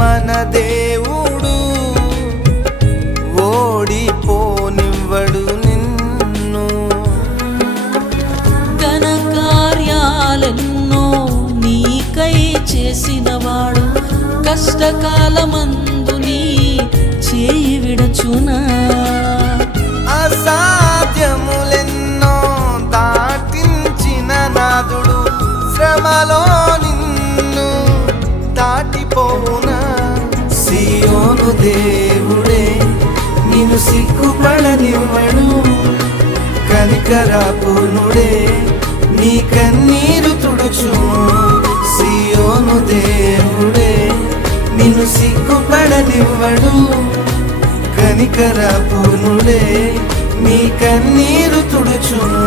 మన దేవుడు ఓడిపోనివ్వడు నిన్ను. ఘన కార్యాలెన్నో నీకై చేసినవాడు కష్టకాలమందు నీ చేయి విడచునా. అసాధ్యములెన్నో దాటించిన నాదుడు శ్రమలో నిన్ను దాటిపోవునా. సియోను దేవుడే నిన్ను సిగ్గుపడనివ్వడు, కనికరపూర్ణుడే నీ కన్నీరు తుడుచును. సియోను దేవుడే నిన్ను సిగ్గుపడనివ్వడు, కనికరపూర్ణుడే నీ కన్నీరు తుడుచును.